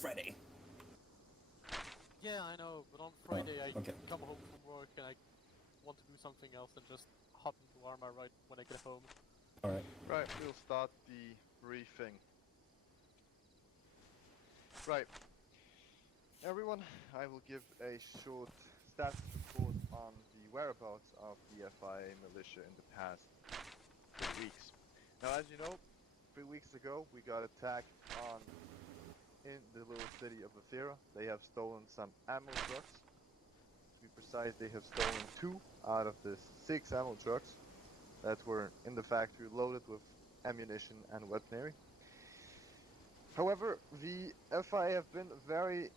Friday. Yeah, I know, but on Friday I okay. come home from work and I want to do something else and just hop into ARMA right when I get home. Alright. Right, we'll start the briefing. Right. Everyone, I will give a short status report on the whereabouts of the FIA militia in the past 3 weeks. Now, as you know, 3 weeks ago we got attacked in the little city of Athera. They have stolen some ammo trucks. To be precise, they have stolen 2 out of the 6 ammo trucks that were in the factory loaded with ammunition and weaponry. However, the FIA have been very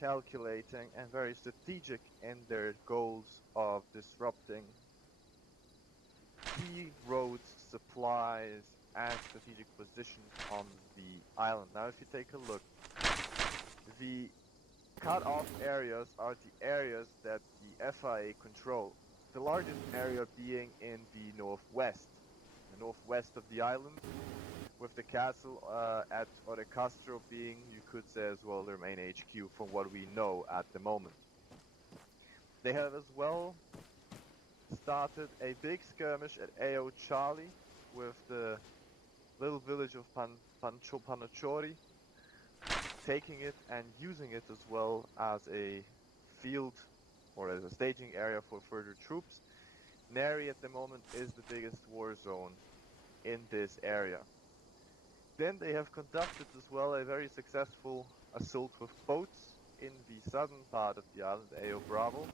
calculating and very strategic in their goals of disrupting key roads, supplies, and strategic positions on the island. Now, if you take a look, the cut-off areas are the areas that the FIA control. The largest area being in the northwest of the island, with the castle at Castro being, you could say as well, their main HQ from what we know at the moment. They have as well started a big skirmish at AO Charlie with the little village of Panachori, taking it and using it as well as a field or as a staging area for further troops. Neri at the moment is the biggest war zone in this area. Then they have conducted as well a very successful assault with boats in the southern part of the island, AO Bravo.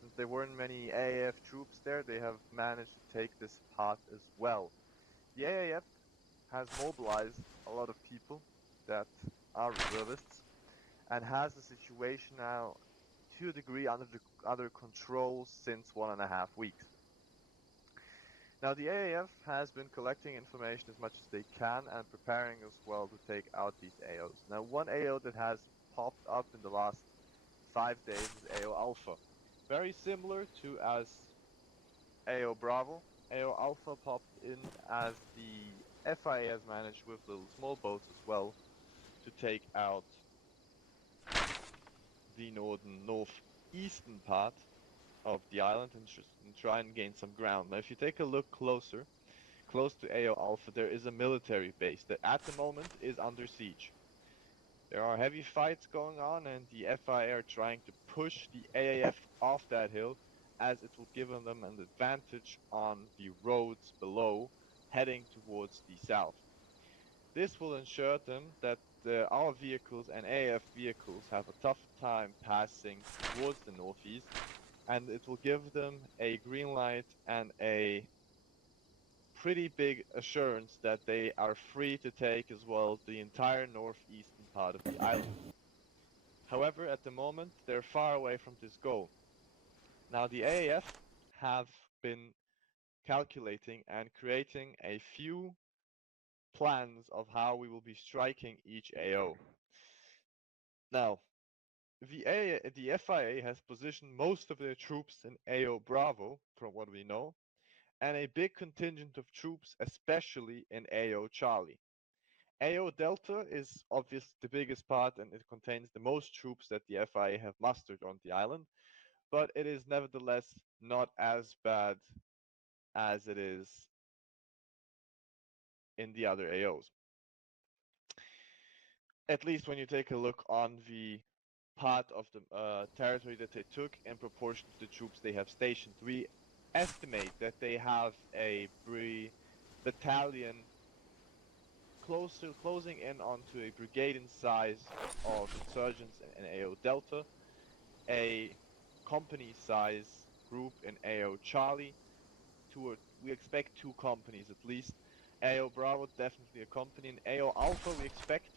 Since there weren't many AAF troops there, they have managed to take this part as well. The AAF has mobilized a lot of people that are reservists and has the situation now to a degree under control since 1.5 weeks. Now, the AAF has been collecting information as much as they can and preparing as well to take out these AOs. Now, one AO that has popped up in the last 5 days is AO Alpha. Very similar to as AO Bravo. AO Alpha popped in as the FIA has managed with little small boats as well to take out the northeastern part of the island and try and gain some ground. Now, if you take a look close to AO Alpha, there is a military base that at the moment is under siege. There are heavy fights going on, and the FIA are trying to push the AAF off that hill, as it will give them an advantage on the roads below, heading towards the south. This will ensure them that our vehicles and AAF vehicles have a tough time passing towards the northeast, and it will give them a green light and a pretty big assurance that they are free to take as well the entire northeastern part of the island. However, at the moment, they're far away from this goal. Now, the AAF have been calculating and creating a few plans of how we will be striking each AO. Now, the FIA has positioned most of their troops in AO Bravo, from what we know, and a big contingent of troops, especially in AO Charlie. AO Delta is obviously the biggest part, and it contains the most troops that the FIA have mustered on the island, but it is nevertheless not as bad as it is in the other AOs. At least when you take a look on the part of the territory that they took in proportion to the troops they have stationed. We estimate that they have a battalion closing in onto a brigade in size of insurgents in AO Delta, a company size group in AO Charlie. We expect 2 companies at least. AO Bravo, definitely a company. In AO Alpha, we expect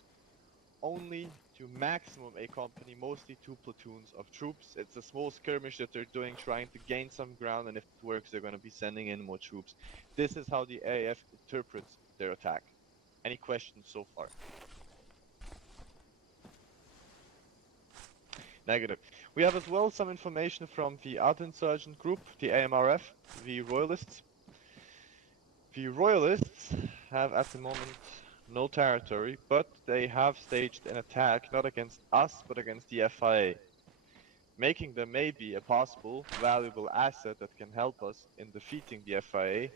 only to maximum a company, mostly 2 platoons of troops. It's a small skirmish that they're doing, trying to gain some ground, and if it works, they're going to be sending in more troops. This is how the AF interprets their attack. Any questions so far? Negative. We have as well some information from the other insurgent group, the AMRF, the Royalists. The Royalists have at the moment no territory, but they have staged an attack not against us, but against the FIA, making them maybe a possible, valuable asset that can help us in defeating the FIA,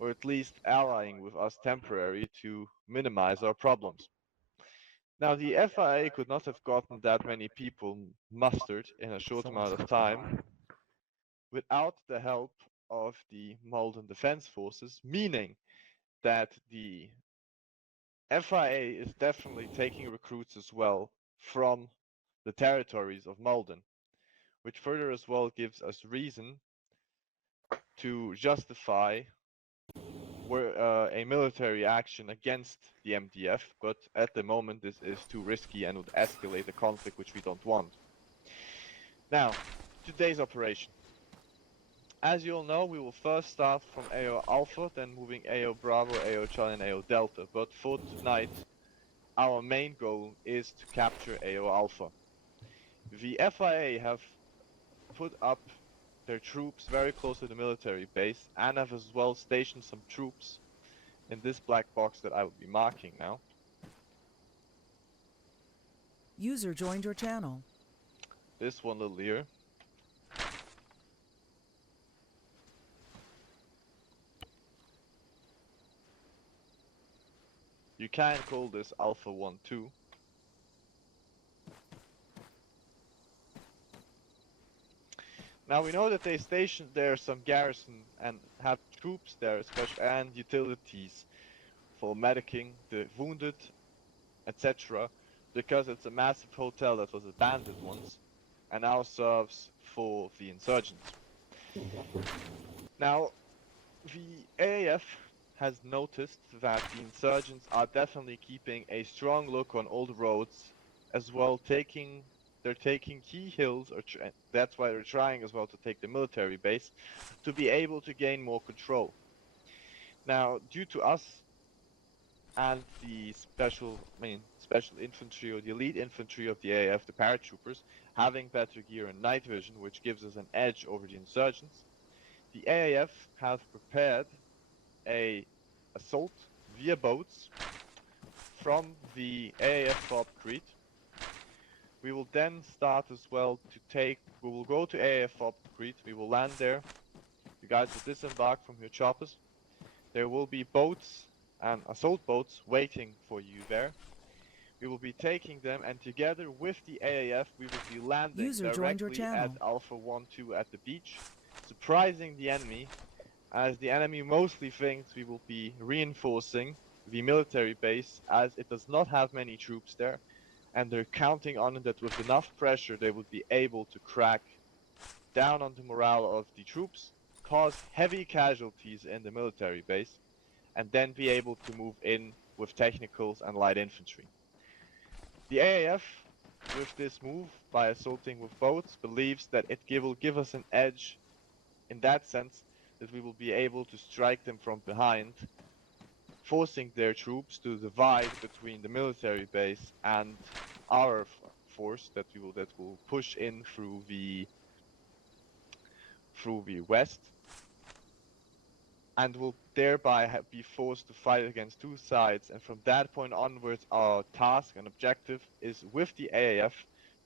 or at least allying with us temporarily to minimize our problems. Now, the FIA could not have gotten that many people mustered in a short amount of time without the help of the Malden Defense Forces, meaning that the FIA is definitely taking recruits as well from the territories of Malden, which further as well gives us reason to justify a military action against the MDF, but at the moment this is too risky and would escalate a conflict which we don't want. Now, today's operation. As you all know, we will first start from AO Alpha, then moving AO Bravo, AO Charlie and AO Delta, but for tonight our main goal is to capture AO Alpha. The FIA have put up their troops very close to the military base and have as well stationed some troops in this black box that I will be marking now. User joined your channel. This one little here. You can call this Alpha 1-2. Now we know that they stationed there some garrison and have troops there, especially, and utilities for medicing the wounded, etc. Because it's a massive hotel that was abandoned once and now serves for the insurgents. Now, the AAF has noticed that the insurgents are definitely keeping a strong look on all the roads, as well they're taking key hills, or that's why they're trying as well to take the military base, to be able to gain more control. Now, due to us and the special infantry or the elite infantry of the AAF, the paratroopers, having better gear and night vision, which gives us an edge over the insurgents, the AAF have prepared a assault via boats from the AAF FOB Crete. We will then start as well we will go to AAF FOB Crete, we will land there, you guys will disembark from your choppers, there will be boats and assault boats waiting for you there. We will be taking them, and together with the AAF we will be landing directly at Alpha 1-2 at the beach, surprising the enemy, as the enemy mostly thinks we will be reinforcing the military base, as it does not have many troops there, and they're counting on it that with enough pressure they would be able to crack down on the morale of the troops, cause heavy casualties in the military base, and then be able to move in with technicals and light infantry. The AAF, with this move, by assaulting with boats, believes that it will give us an edge in that sense, that we will be able to strike them from behind, forcing their troops to divide between the military base and our force that will push in through the west, and will thereby be forced to fight against two sides. And from that point onwards, our task and objective is with the AAF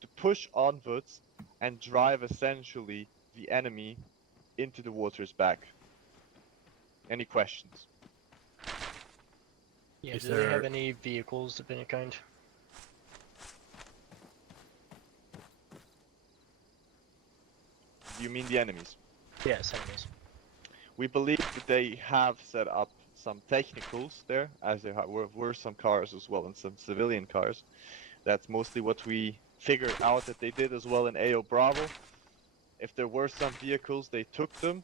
to push onwards and drive essentially the enemy into the waters back. Any questions? Yeah, do they have any vehicles of any kind? Do you mean the enemies? Yes, enemies. We believe that they have set up some technicals there, as there were some cars as well, and some civilian cars. That's mostly what we figured out that they did as well in AO Bravo. If there were some vehicles, they took them,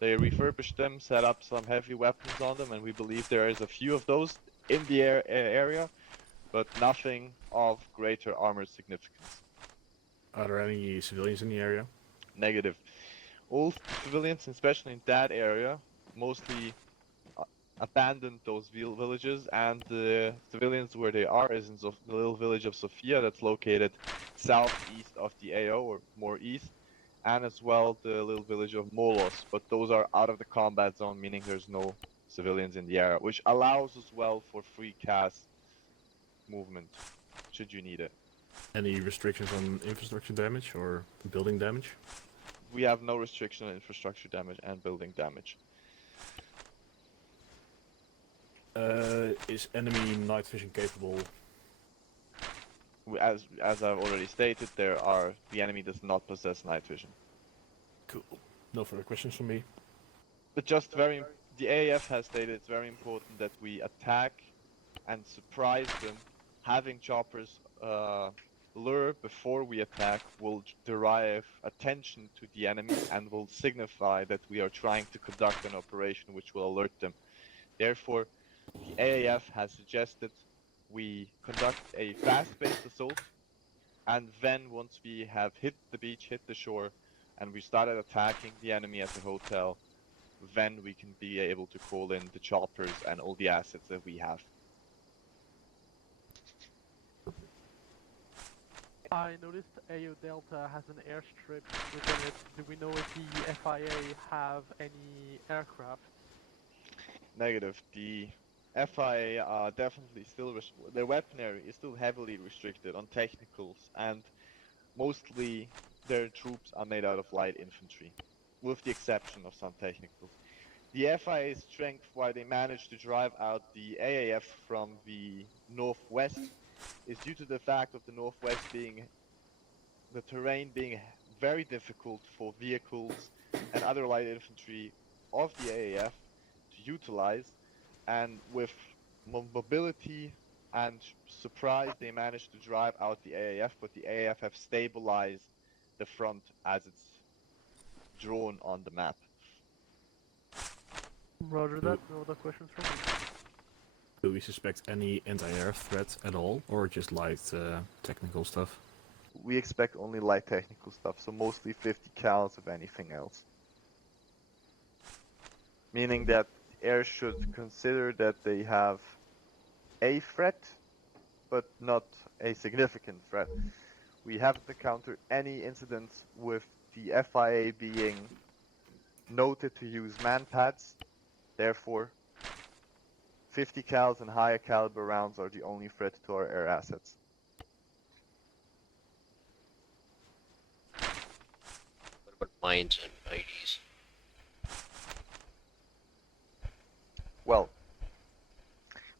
they refurbished them, set up some heavy weapons on them, and we believe there is a few of those in the area, but nothing of greater armored significance. Are there any civilians in the area? Negative. All civilians, especially in that area, mostly abandoned those villages, and the civilians where they are is in the little village of Sofia that's located southeast of the AO, or more east, and as well the little village of Molos, but those are out of the combat zone, meaning there's no civilians in the area, which allows as well for free CAS movement, should you need it. Any restrictions on infrastructure damage or building damage? We have no restriction on infrastructure damage and building damage. Is enemy night vision capable? As I've already stated, the enemy does not possess night vision. Cool. No further questions from me. But just the AAF has stated it's very important that we attack and surprise them. Having choppers lure before we attack will derive attention to the enemy and will signify that we are trying to conduct an operation which will alert them. Therefore, the AAF has suggested we conduct a fast-paced assault, and then once we have hit the beach, hit the shore, and we started attacking the enemy at the hotel, then we can be able to call in the choppers and all the assets that we have. I noticed AO Delta has an airstrip within it. Do we know if the FIA have any aircraft? Negative. The FIA are definitely still their weaponry is still heavily restricted on technicals, and mostly their troops are made out of light infantry, with the exception of some technicals. The FIA's strength, why they managed to drive out the AAF from the northwest, is due to the fact of the northwest the terrain being very difficult for vehicles and other light infantry of the AAF to utilize, and with mobility and surprise they managed to drive out the AAF, but the AAF have stabilized the front as it's drawn on the map. Roger that, no other questions from me. Do we suspect any anti-air threat at all, or just light technical stuff? We expect only light technical stuff, so mostly 50 cals if anything else. Meaning that air should consider that they have a threat, but not a significant threat. We haven't encountered any incidents with the FIA being noted to use man-pads, therefore 50 cals and higher caliber rounds are the only threat to our air assets. What about mines and IDs? Well,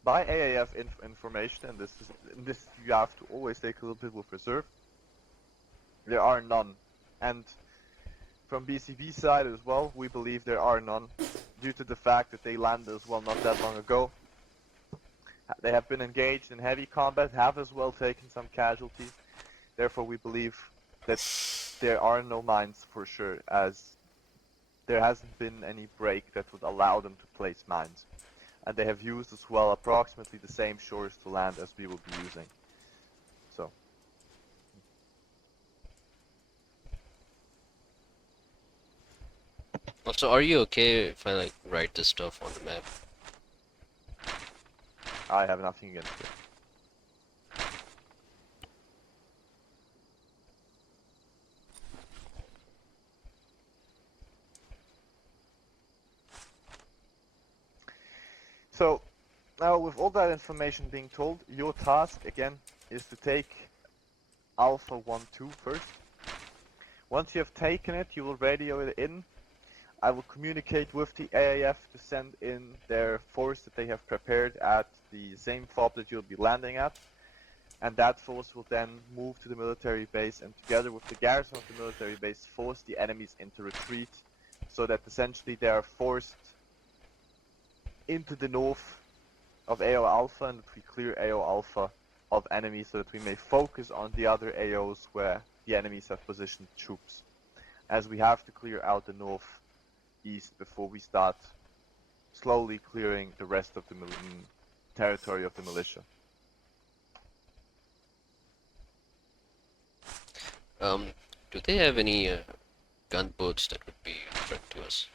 by AAF information, and this you have to always take a little bit with reserve, there are none. And from BCB side as well, we believe there are none, due to the fact that they landed as well not that long ago. They have been engaged in heavy combat, have as well taken some casualties. Therefore we believe that there are no mines for sure, as there hasn't been any break that would allow them to place mines. And they have used as well approximately the same shores to land as we will be using. So. Also, are you okay if I like write this stuff on the map? I have nothing against it. So, now with all that information being told, your task again is to take Alpha 1-2 first. Once you have taken it, you will radio it in. I will communicate with the AAF to send in their force that they have prepared at the same FOB that you'll be landing at. And that force will then move to the military base and together with the garrison of the military base force the enemies into retreat, so that essentially they are forced into the north of AO Alpha, and that we clear AO Alpha of enemies so that we may focus on the other AOs where the enemies have positioned troops, as we have to clear out the northeast before we start slowly clearing the rest of the territory of the militia. Do they have any gunboats that would be a threat to us?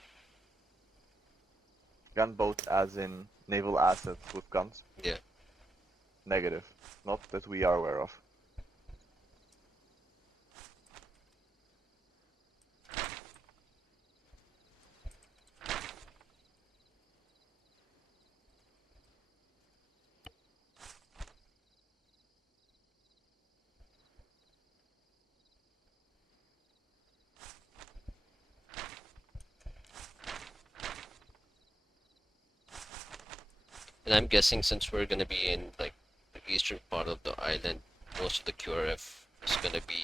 Gunboats as in naval assets with guns? Yeah. Negative. Not that we are aware of. And I'm guessing since we're gonna be in like the eastern part of the island, most of the QRF is gonna be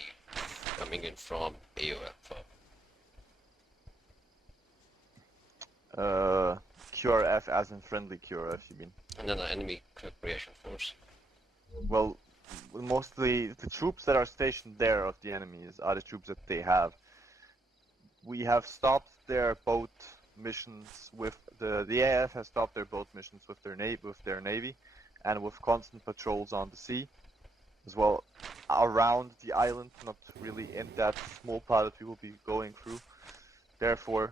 coming in from AOF. QRF as in friendly QRF, you mean? No, no, enemy creation force. Well, mostly the troops that are stationed there of the enemies are the troops that they have. We have stopped their boat missions with the AF has stopped their boat missions with their navy, and with constant patrols on the sea, as well around the island, not really in that small part that we will be going through. Therefore,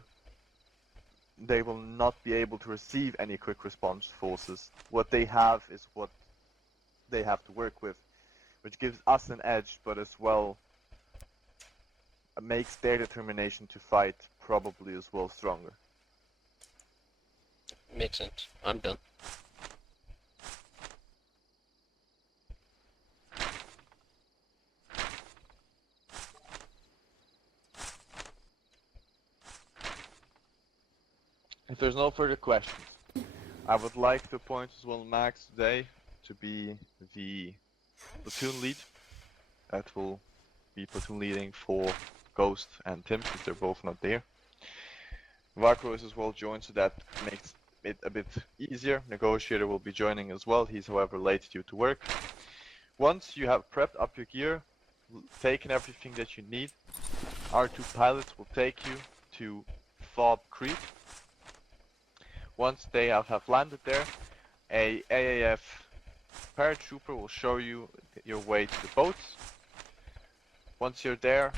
they will not be able to receive any quick response forces. What they have is what they have to work with, which gives us an edge, but as well makes their determination to fight probably as well stronger. Makes sense. I'm done. If there's no further questions, I would like to appoint as well Max today to be the platoon lead. That will be platoon leading for Ghost and Tim, since they're both not there. Vakro is as well joined, so that makes it a bit easier. Negotiator will be joining as well. He's however late due to work. Once you have prepped up your gear, taken everything that you need, our two pilots will take you to Fob Crete. Once they have landed there, a AAF paratrooper will show you your way to the boats. Once you're there,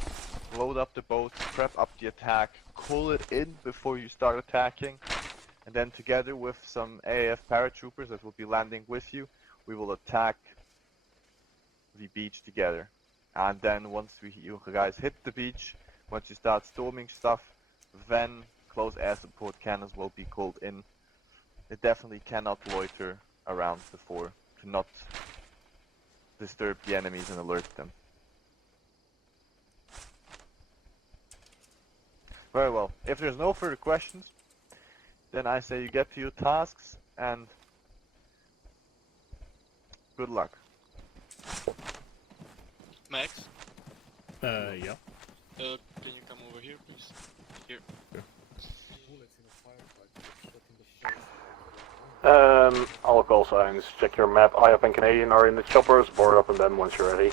load up the boats, prep up the attack, call it in before you start attacking, and then together with some AAF paratroopers that will be landing with you, we will attack the beach together. And then once you guys hit the beach, once you start storming stuff, then close air support can as well be called in. It definitely cannot loiter around before to not disturb the enemies and alert them. Very well. If there's no further questions, then I say you get to your tasks and good luck. Max, Yeah. can you come over here, please? Here. All call signs, check your map. IF and Canadian are in the choppers, board up on them once you're ready.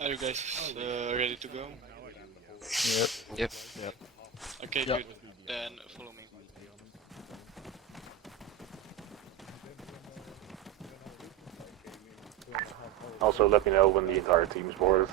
Are you guys ready to go? Yep. Okay, good. Then follow me. Also let me know when the entire team's boarded.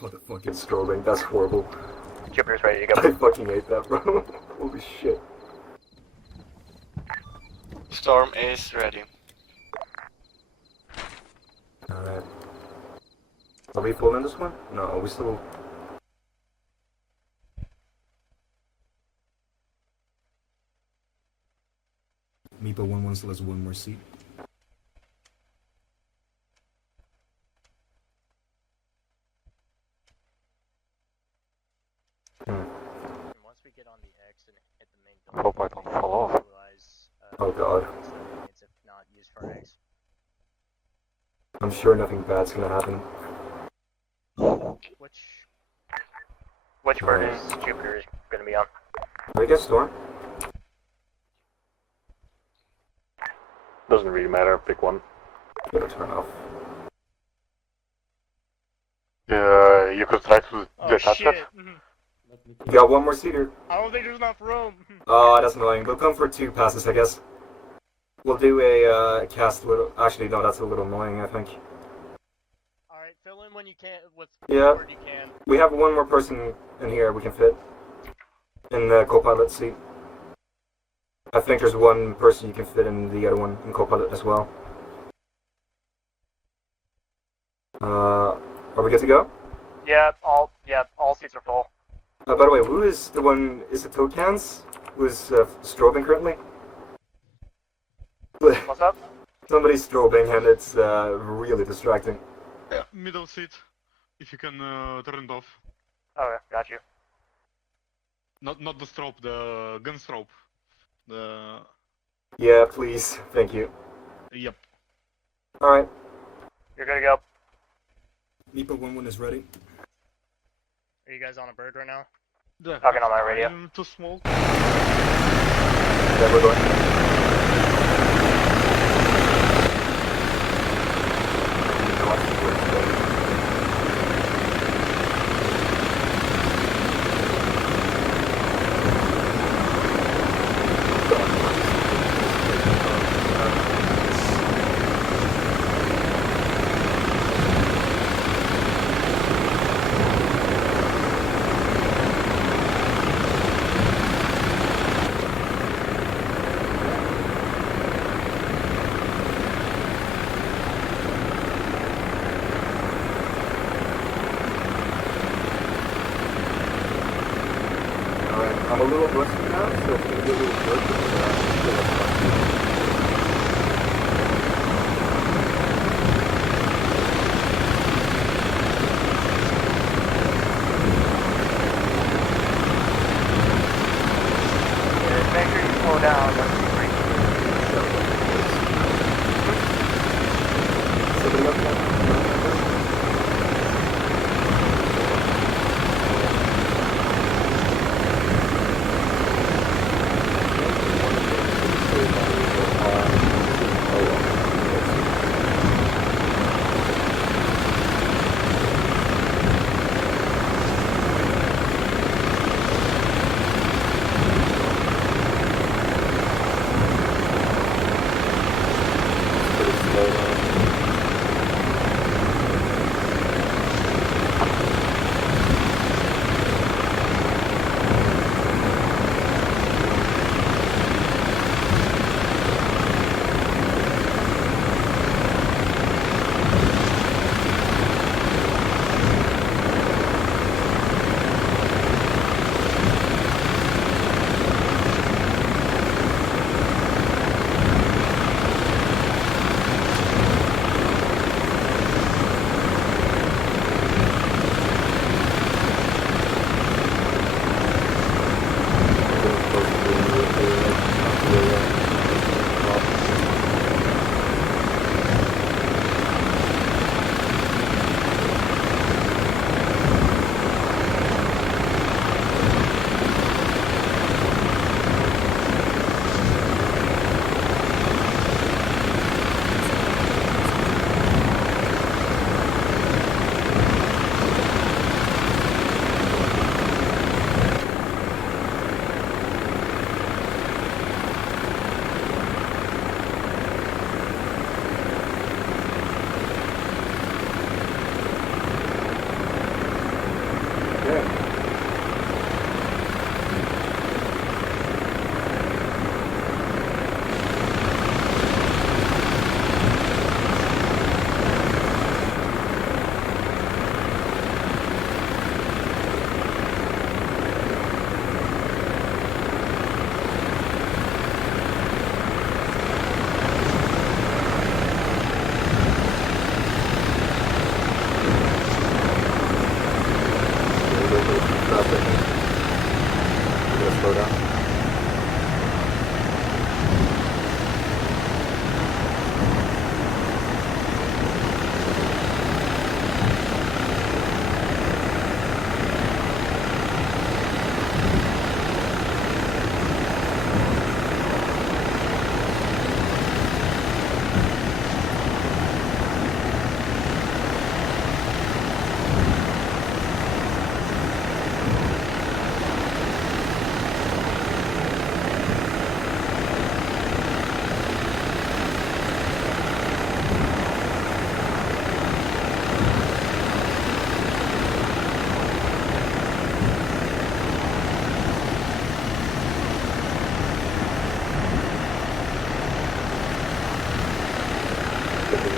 God, the fucking strobing, that's horrible. Jupiter's ready to go. I fucking hate that, bro. Holy shit. Storm is ready. Alright. Are we pulling this one? No, are we still... Meepo 1-1 still has one more seat. Once we get on the X and hit the main I hope I don't fall off. Oh god. It's if not used for X. I'm sure nothing bad's gonna happen. Which bird is Jupiter gonna be on? I guess Storm? Doesn't really matter, pick one. Gotta turn off. You could try to detach it. You got one more seater. I don't think there's enough room. Oh, that's annoying. We'll come for 2 passes, I guess. We'll do a cast little. Actually, no, that's a little annoying, I think. Alright, fill in when you can, with Yeah. word you can. We have one more person in here we can fit. In the co-pilot seat. I think there's one person you can fit in the other one in co-pilot as well. Are we good to go? Yeah, all seats are full. By the way, who is the one? Is it Tokans? Who's strobing currently? What's up? Somebody's strobing and it's really distracting. Middle seat, if you can turn it off. Okay, got you. Not the strobe, the gun strobe. The... Yeah, please. Thank you. Yep. Alright. You're good to go. NEPA 1-1 is ready. Are you guys on a bird right now? Yeah. Talking on my radio. I'm too small. Yeah, we're going. I'm a little rusty now, so it's going to be a little work. Make sure you slow down. Somebody up there?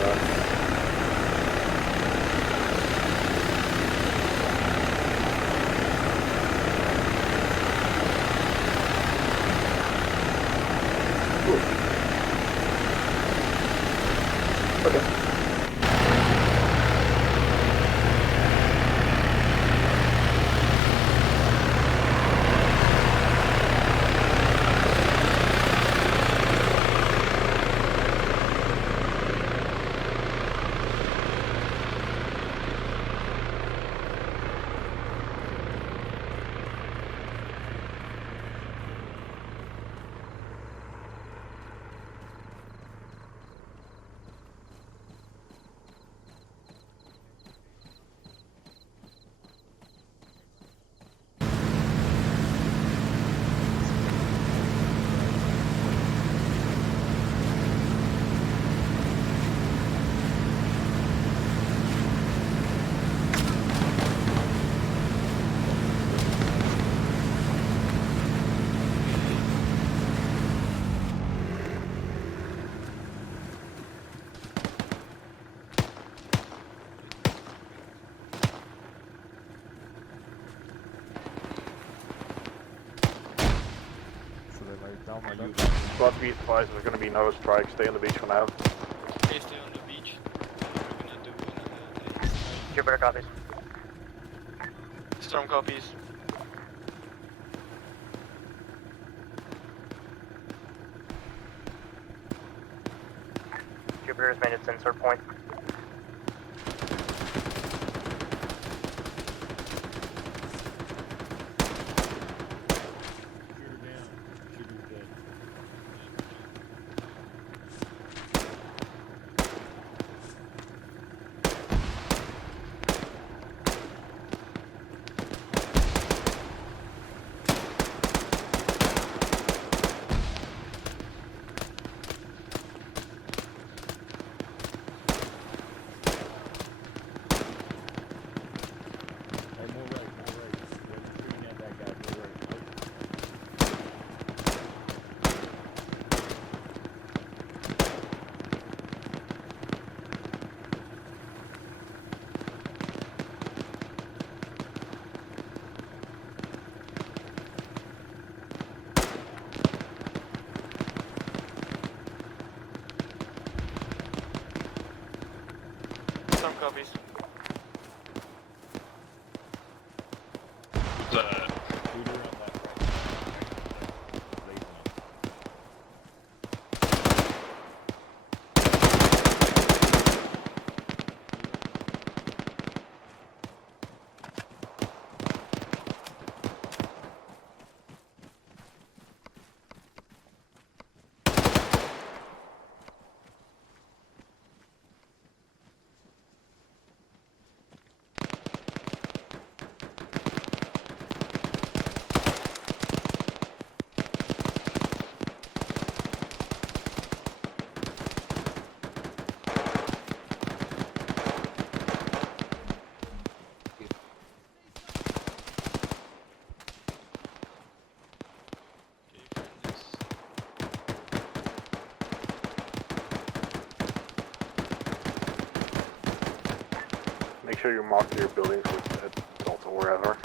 Okay. But be advised, there's going to be no strike. Stay on the beach for now. Okay, stay on the beach. We're gonna do another attack. Jupiter copies. Storm copies. Jupiter has made its insert point. Storm copies. Make sure you mark your buildings with Delta wherever.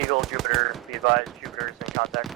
Eagle, Jupiter, be advised, Jupiter's in contact.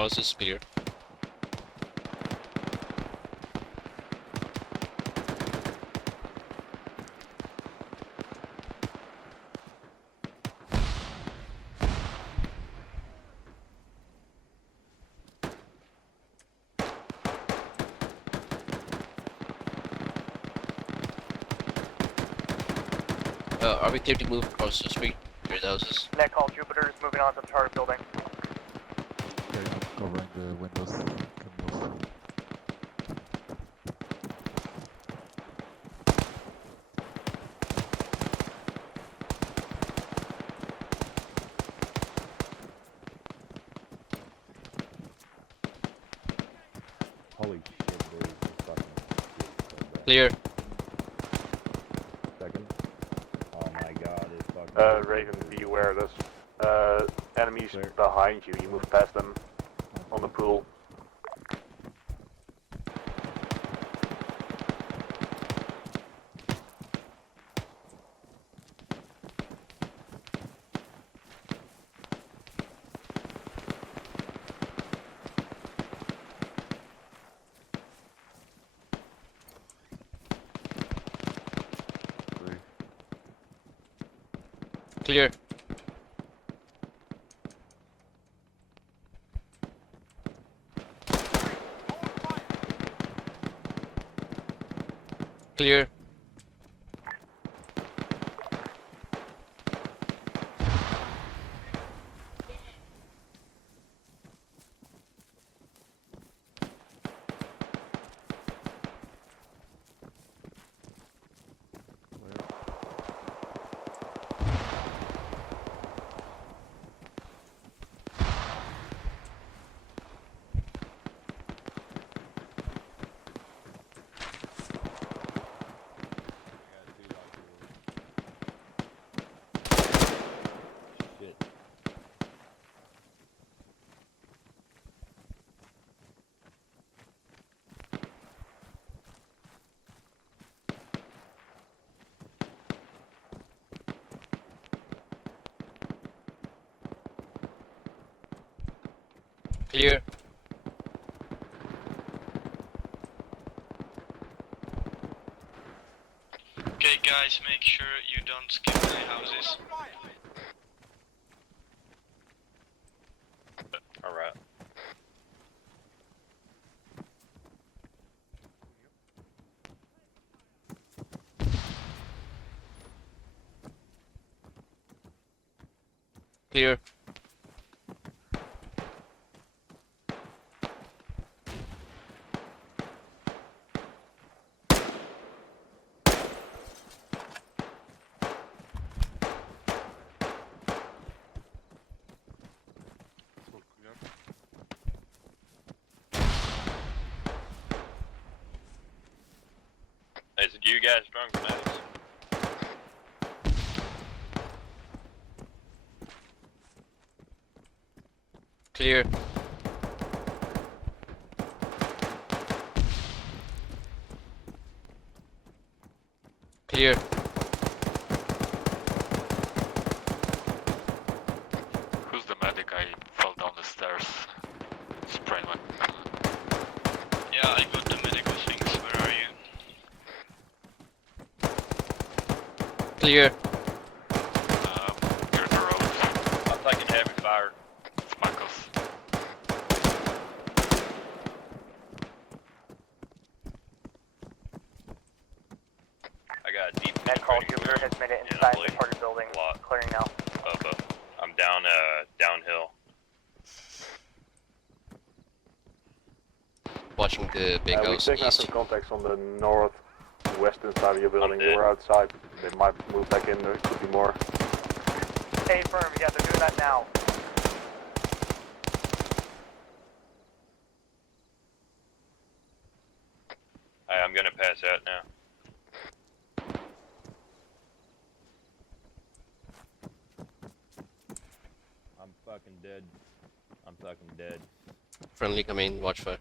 Houses clear. Are we clear to move across the street? Clear the houses. Net call Jupiter is moving on to the target building. Okay, I'm covering the windows. Can move. Holy shit, there is a fucking shit. Clear. Second. Oh my god, it's fucking... Raven, be aware of this. Enemies Clear. behind you, you move past them on the pool. Clear. Clear. Shit. Clear. Okay, guys, make sure you don't skip any houses. Alright. Clear. Is it you guys throwing grenades? Clear. Clear. Who's the medic? I fell down the stairs. Sprained my... Yeah, I got the medical things. Where are you? Clear. Near the road. I'm taking heavy fire. It's Michael's. I got a deep Net call penetrating Jupiter wound has made it in inside the the target building. A lot. Clearing now. I'm down, downhill. Watching the big We've house taken out east. some contacts on the northwestern side of your building. dead. You were outside. They might move back in. There could be more. Stay firm. Yeah, they're doing that now. I'm gonna pass out now. I'm fucking dead. I'm fucking dead. Friendly coming, watch fire.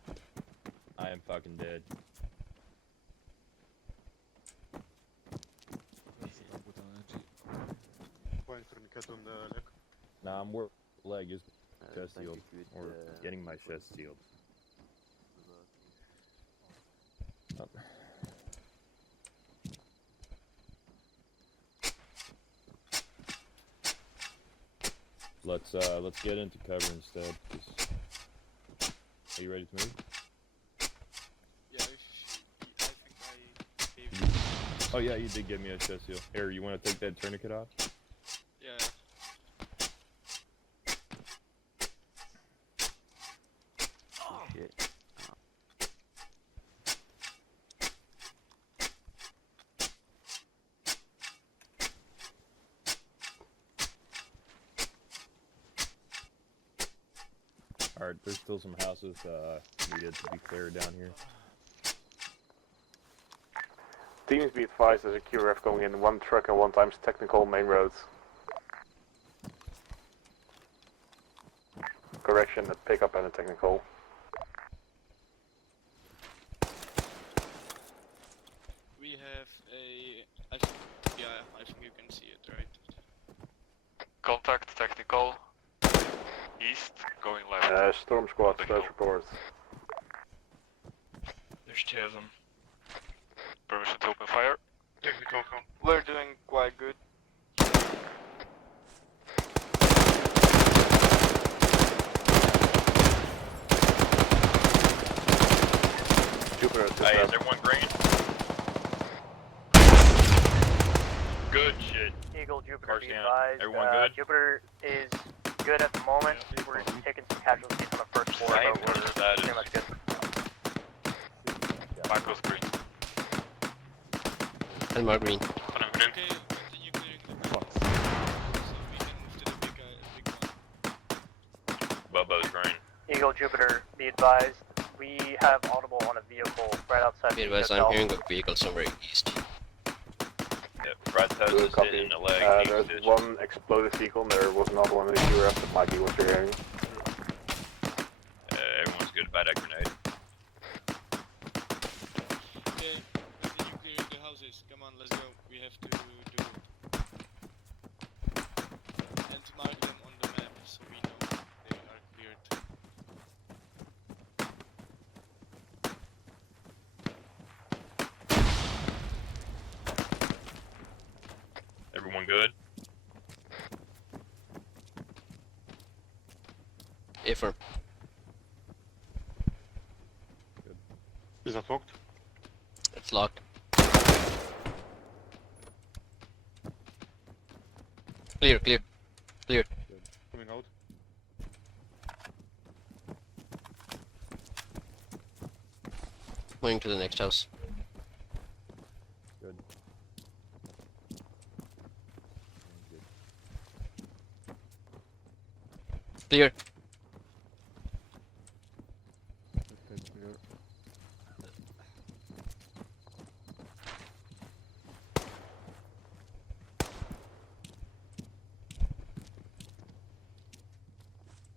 I am fucking dead. Nah, I'm leg is chest shield, or getting my chest shield. Oh. Let's get into cover instead. Are you ready to move? Yeah, I think I gave you. Oh yeah, you did give me a chest shield. Here, you want to take that tourniquet off? Yeah. Oh shit. Alright, there's still some houses needed to be cleared down here. Teams be advised there's a QRF going in 1 truck and 1 times technical main roads. Correction, a pickup and a technical. We have a. I think you can see it, right? Contact technical. East, going left. Storm squad, first report. There's 2 of them. Permission to open fire. Technical. We're doing quite good. Jupiter, Hey, is everyone green? Good shit. Eagle, Jupiter, Cars be down. advised. Everyone good? Jupiter is good at the moment. We're taking some casualties on the first floor, Same but we're that pretty is. much good. Marco's green. And more green. I'm green. Okay, continue clearing the box. So we can move to the big one. Bubba's green. Eagle, Jupiter, be advised. We have audible on a vehicle right outside Be the advised, hotel. I'm hearing a vehicle somewhere east. Yep, right toes is Copy. hit in the leg. There's 1 exploded vehicle and there was another one in the QRF that might be what you're hearing. Everyone's good about that grenade. Okay, continue clearing the houses. Come on, let's go. We have to do it. And mark them on the map so we know they are cleared. Everyone good? Affirm. Is that locked? It's locked. Clear, clear, clear. Coming out. Going to the next house. Good. Clear.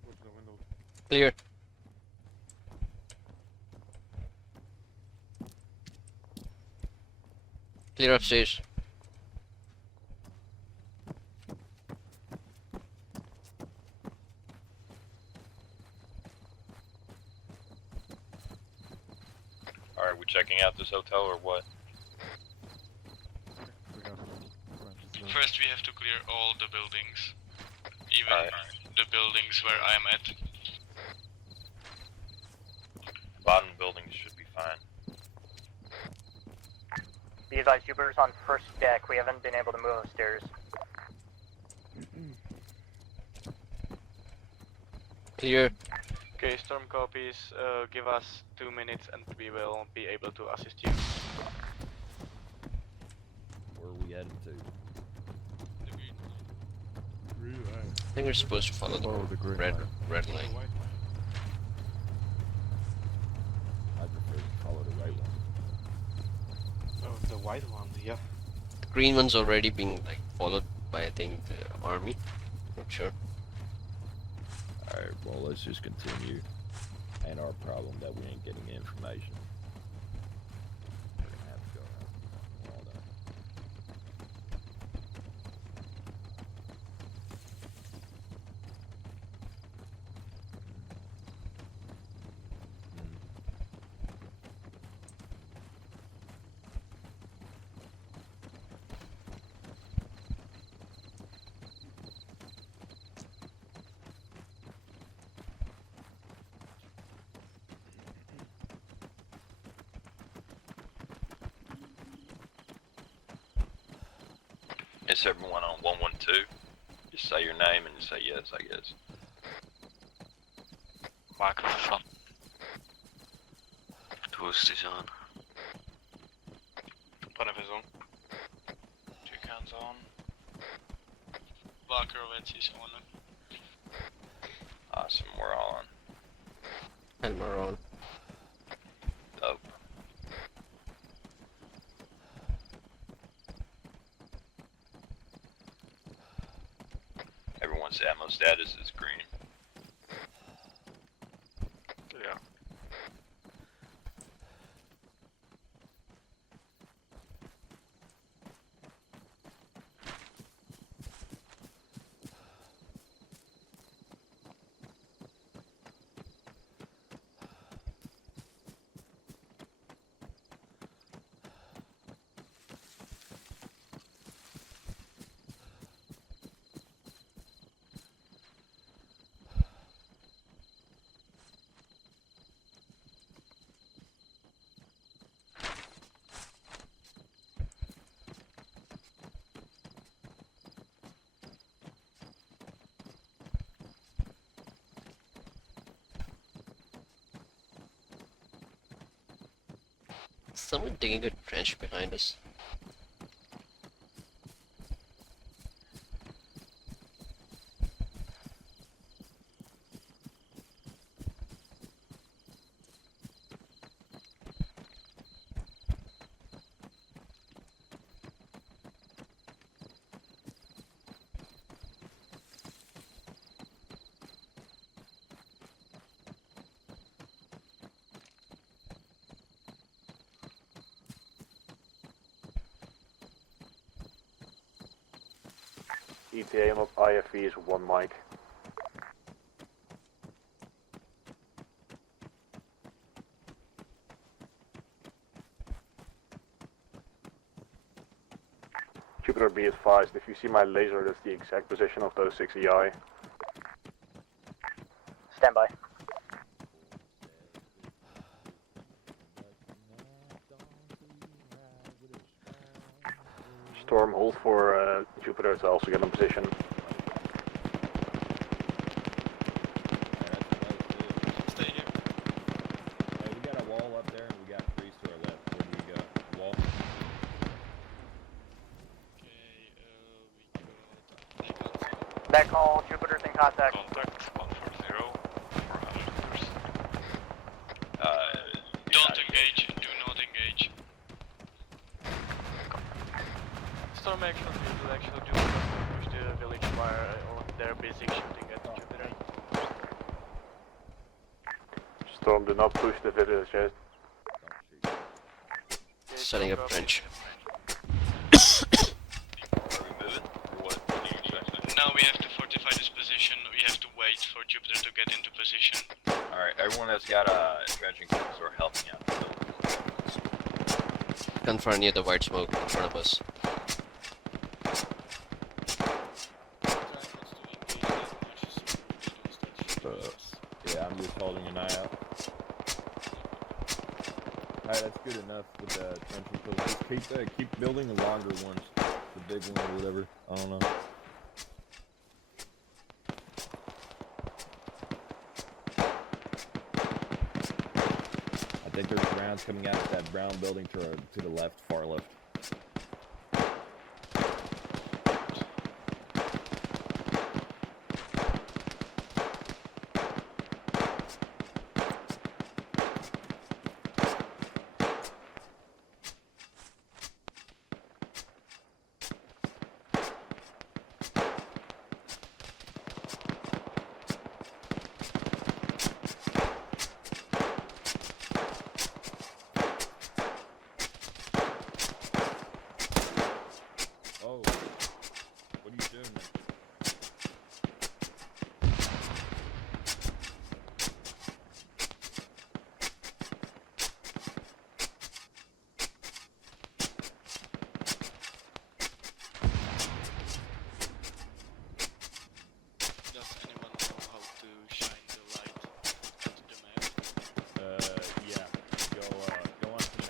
What's the window? Clear. Clear upstairs. Alright, we checking out this hotel or what? First we have to clear all the buildings. Even the buildings where I am at. Bottom buildings should be fine. Be advised, Jupiter's on first deck. We haven't been able to move upstairs. Clear. Okay, storm copies. Give us 2 minutes and we will be able to assist you. Where are we headed to? I think we're supposed to follow the red line. I prefer to follow the white one. Oh, the white one, yeah. The green one's already being like followed by I think the army. Not sure. Alright, well let's just continue. Ain't our problem that we ain't getting the information. We're gonna have to go out all that. Is everyone on 112? Just say your name and say yes, I guess. Microphone. Toast is on. One of his own. Two cans on. Valkyrovets is on. Awesome, we're on. And we're on. Dope. Everyone's ammo status is green. Yeah. Someone digging a trench behind us. ETA on IFE is 1 mic. Jupiter, be advised, if you see my laser, that's the exact position of those 6 EI. Stand by. Storm, hold for Jupiter to also get in position. Stay here. We got a wall up there and we got trees to our left. Where do we go? Wall? Back call, Jupiter's in contact. Contact 140 for 100 meters. Don't engage. Do not engage. Storm action will actually do push the village fire on their basic shooting at Jupiter. Storm, do not push the village yet. Setting up trench. Now we have to fortify this position. We have to wait for Jupiter to get into position. Alright, everyone that's got dredging kits are helping out. Gunfire near the white smoke in front of us. Yeah, I'm just holding an eye out. Alright, that's good enough with the trenches. Just keep building the longer ones. The big one or whatever. I don't know. I think there's rounds coming out of that brown building to the left, far left.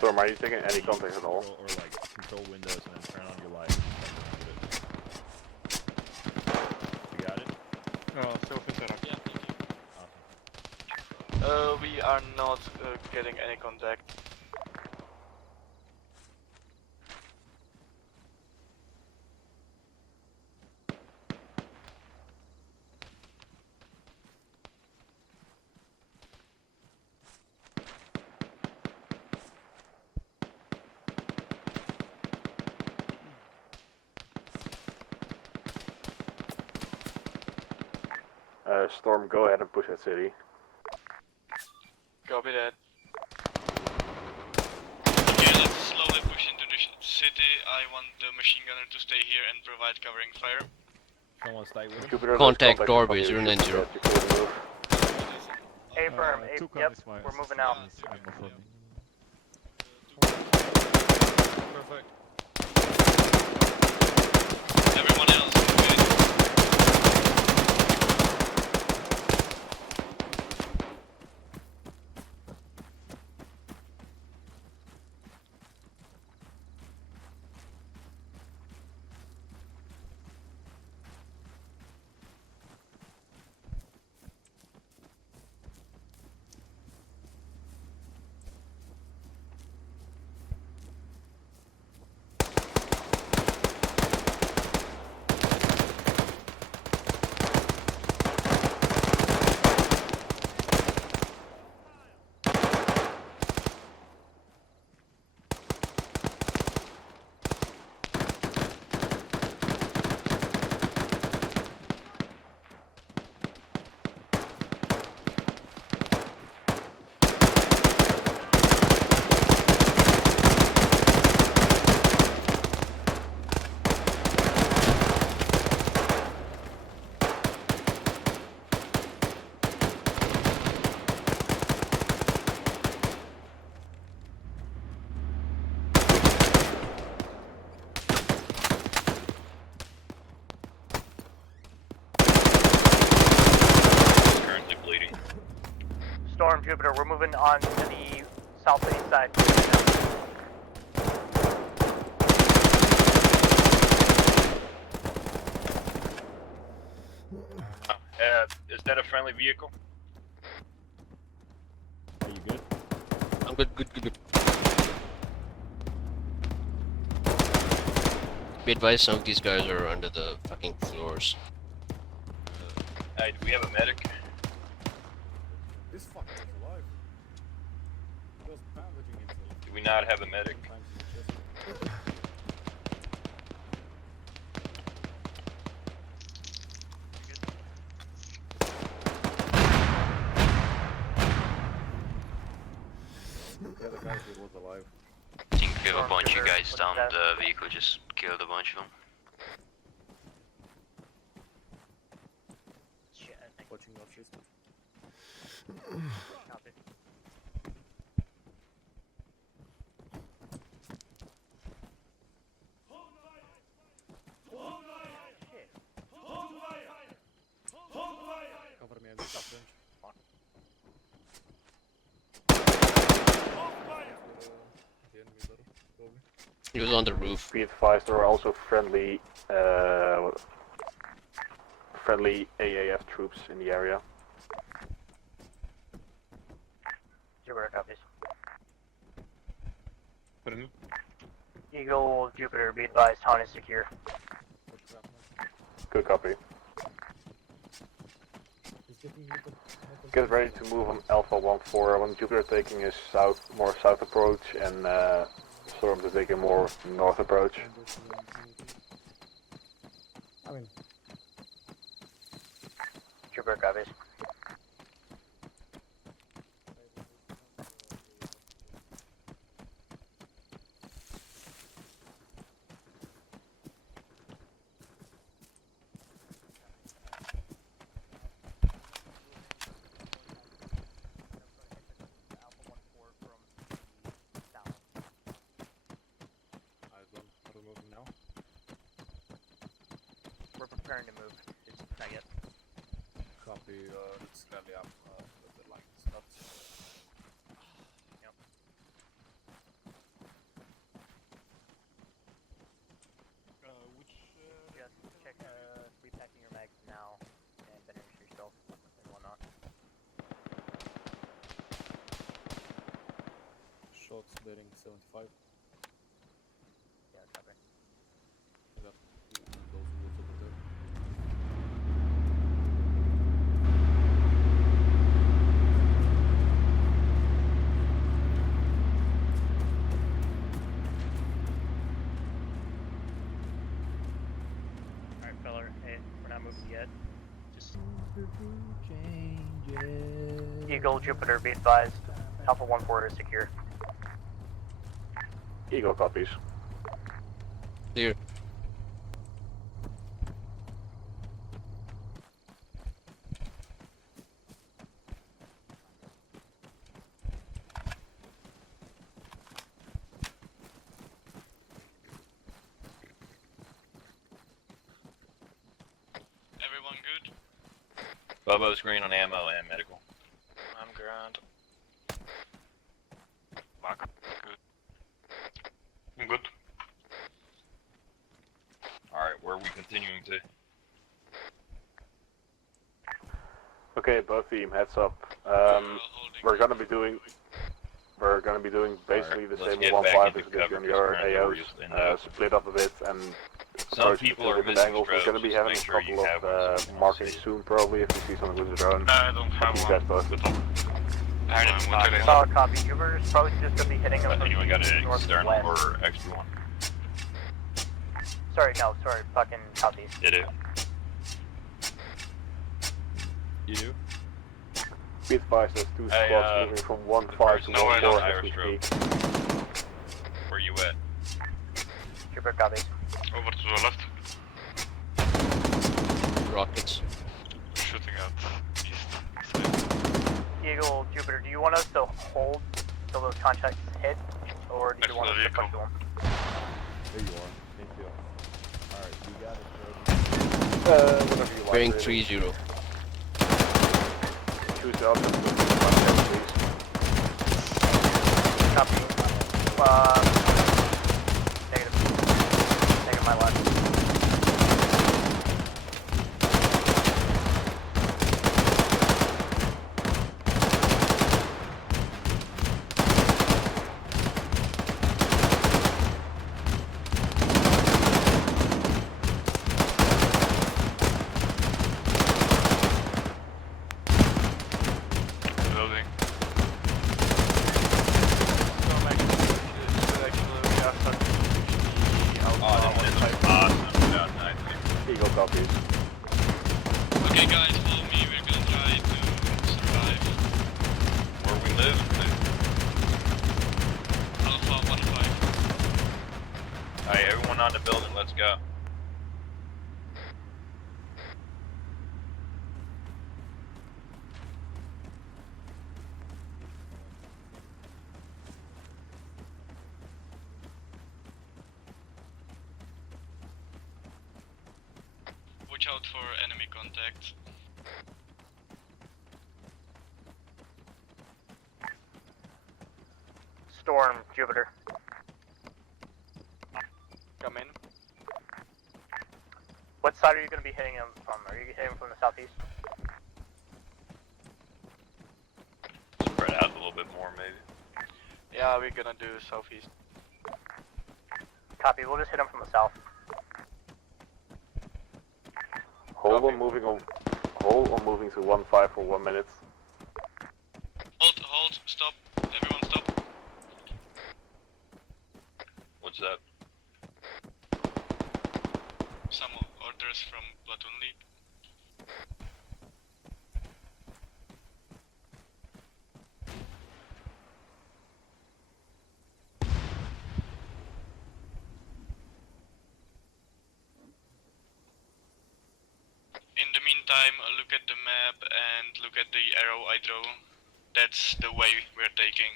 Storm, are you taking any contact at all? Or like control windows and then turn on your light. We are not getting any contact. Storm, go ahead and push that city. Copy that. Okay, let's slowly push into the city. I want the machine gunner to stay here and provide covering fire. Someone stay with him. Jupiter, Contact Dorbase 090. Affirm, yep, we're moving out. Perfect. Everyone else, good. Storm, Jupiter, we're moving on to the southeast side. Is that a friendly vehicle? Are you good? I'm good. Be advised, some of these guys are under the fucking floors. Hey, do we have a medic? This fucker is alive. He was bandaging himself. Do we not have a medic? The other guy who was alive. I think we have a bunch of guys down the vehicle, just killed a bunch of them. Watching off this. Copy. Cover me and stop range. He was on the roof. Be advised, there are also friendly AAF troops in the area. Jupiter copies. Pardon? Eagle, Jupiter, be advised, town is secure. Good copy. Get ready to move on Alpha 1-4. When Jupiter taking a more south approach and Storm to take a more north approach. Jupiter copies. We're preparing to move. It's not yet. Copy, let's rally up with the line stops. Yep. Just check repacking your mags now and then insure yourself. bearing 75. Yeah, copy. I got those woods over there. Alright, feller. Hey, we're not moving yet. Just Eagle, Jupiter, be advised. Alpha 1-4 is secure. Eagle copies. Clear. Everyone good? Bobo's green on ammo and medical. I'm ground. Mark. Good. I'm good. Alright, where are we continuing to? Okay, both team, heads up. We're gonna be doing basically the let's same get 1-5 back as into we did cover, on the 'cause other currently AOs. we're just in Split up a bit and some approach people to are different missing angles. We're strobes, gonna be just having make a sure you couple have of one. markings soon, probably, if you see something with the drone. I don't have You one. guys posted. Solid copy. Jupiter's probably just gonna be hitting him from Anyone got an northwest. external or extra one? Sorry, no, sorry, fucking southeast. You do. You do? Be advised, there's two Hey, squads moving from 1-5 to no, I 1-4 don't as we Irish rope. speak. Where you at? Jupiter copies. Over to the left. Rockets. Shooting at east. Eagle, Jupiter, do you want us to hold till those contacts hit, or do you want us to push them? There you are. Thank you. Alright, we got it, Whatever you like. Bearing really. 30. Choose the option. Please. Copy. Negative. Negative my left. Building. Eagle copies. Okay guys, follow me, we're gonna try to survive. Where we live? Alpha 1-5. Alright, everyone on the building, let's go. Watch out for enemy contact. Storm, Jupiter. Come in. What side are you going to be hitting him from? Are you hitting him from the southeast? Spread out a little bit more, maybe. Yeah, we're gonna do southeast. Copy, we'll just hit him from the south. Hold on moving to 1-5 for 1 minute. Hold, stop. Everyone stop. What's that? Some orders from platoon lead. In the meantime, look at the map and look at the arrow I draw. That's the way we're taking.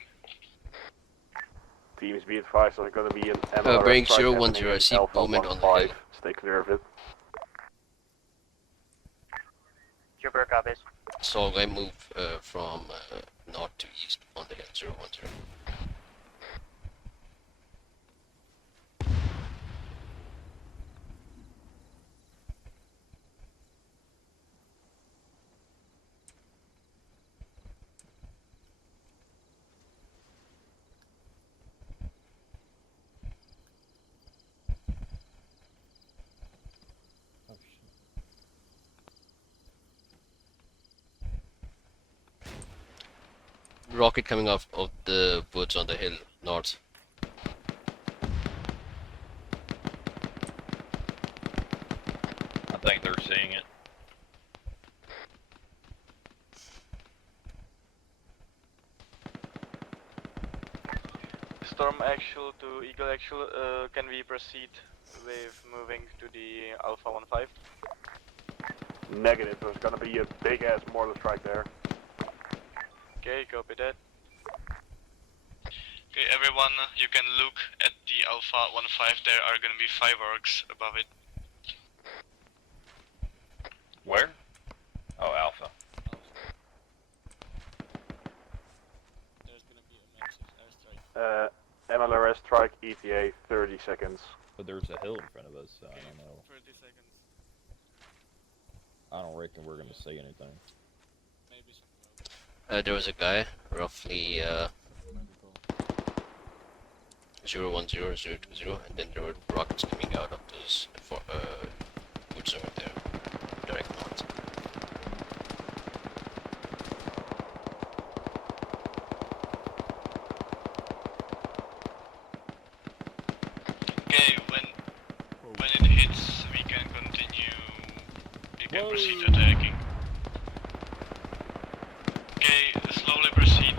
Teams be advised, there's gonna be an AMRF bearing strike 010, happening I in see Alpha Bowman on the 1-5. hill. Stay clear of it. Jupiter copies. So I move from north to east on the hill 010. rocket coming off of the woods on the hill north. I think they're seeing it. Storm actual to Eagle actual, can we proceed with moving to the Alpha 1-5? Negative, there's gonna be a big ass mortar strike there. Okay, copy that. Okay, everyone, you can look at the Alpha 1-5, there are gonna be fireworks above it. Where? Oh, Alpha. There's gonna be a massive airstrike. MLRS strike, ETA, 30 seconds. But there's a hill in front of us, so I don't know. 30 seconds. I don't reckon we're gonna see anything. Maybe some. There was a guy, roughly 010-020, and then there were rockets coming out of those woods over there, direct north. Okay, when it hits, we can continue. We can proceed attacking. Okay, slowly proceed.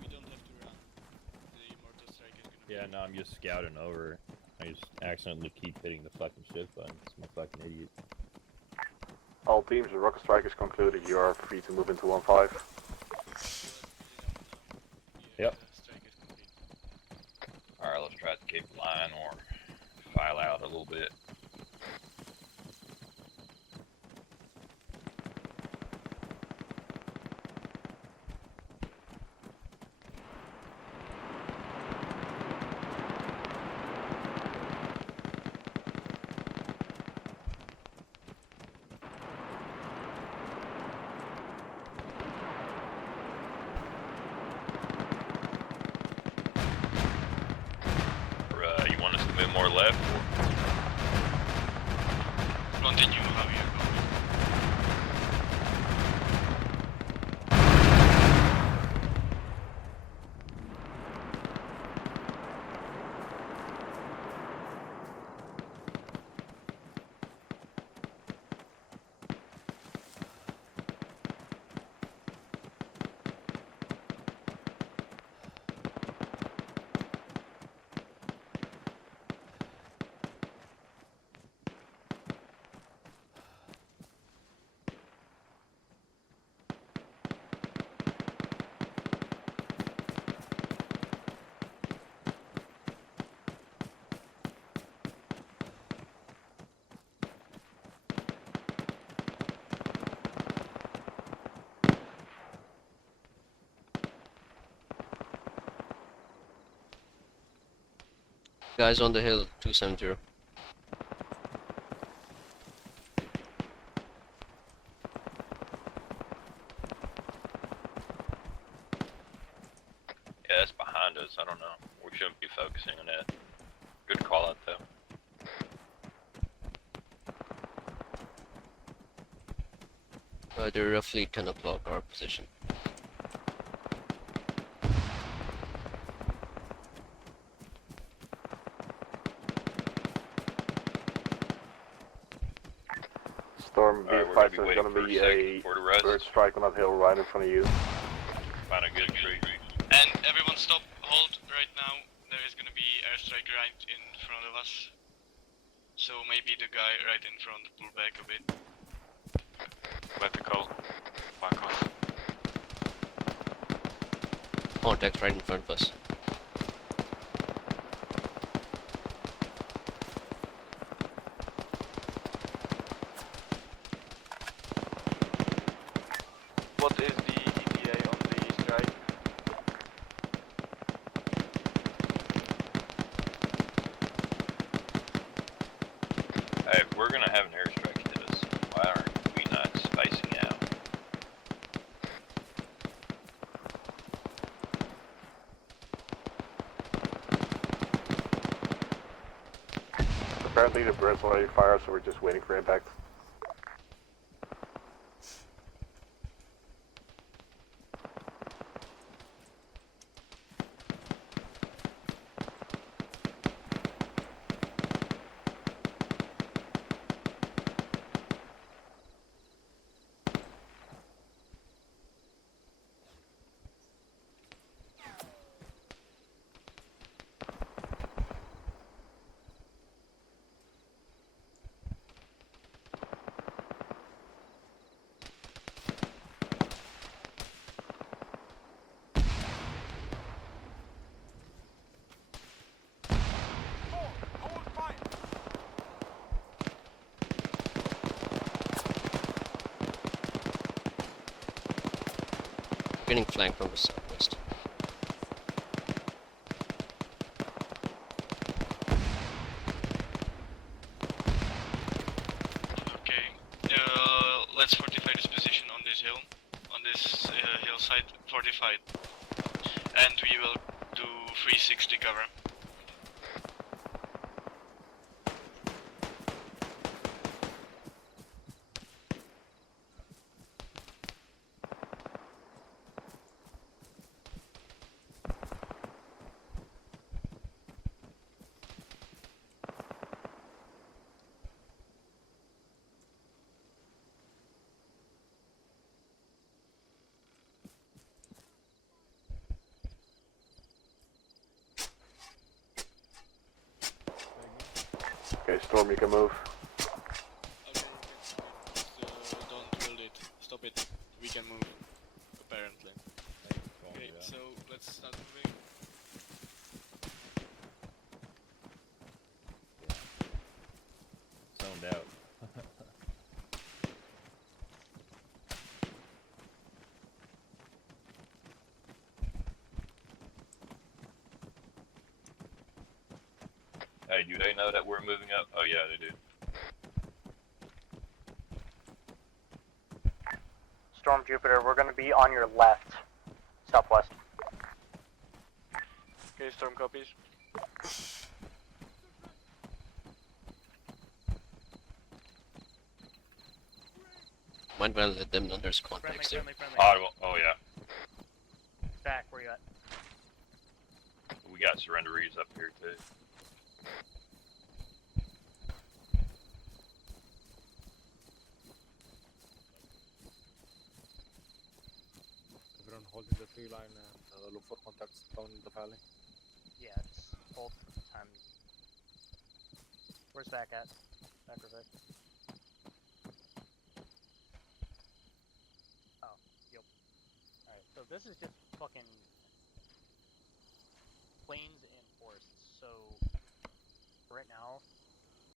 We don't have to run. The mortar strike is gonna Yeah, no, I'm just scouting over. I just accidentally keep hitting the fucking shift button. I'm a fucking idiot. All teams, the rocket strike is concluded. You are free to move into 1-5. Yep. strike is complete. Alright, let's try to keep line or file out a little bit. You want us to move more left? Or? Continue how you're going. Guys on the hill, 270. Yeah, that's behind us. I don't know. We shouldn't be focusing on that. Good call out though. They're roughly 10 o'clock our position. Storm, be Alright, advised, there's gonna be a for the res. bird strike on that hill right in front of you. Find a good tree. And everyone stop, hold right now. There is gonna be airstrike right in front of us. So maybe the guy right in front pull back a bit. Vertical. Back off. Contact right in front of us. What is the ETA on the strike? Hey, if we're gonna have an airstrike hit us, why aren't we not spacing out? Apparently the bird's already fired, so we're just waiting for impact. Getting flanked from the southwest. Okay, let's fortify this position on this hill, on this hillside, fortified, and we will do 360 cover. Okay, Storm, you can move. Okay, don't build it. Stop it. We can move, apparently. Okay, so let's start moving. Zoned out. Hey, do they know that we're moving up? Oh yeah, they do. Storm Jupiter, we're going to be on your left, southwest. Okay, Storm copies. Might well let them know there's contacts there. Oh yeah. Back, where you at? We got surrenderees up here too. Everyone holding the tree line and look for contacts down in the valley. Yeah, it's hold time. Where's back at? Back or Vic? Oh, yep. Alright, so this is just fucking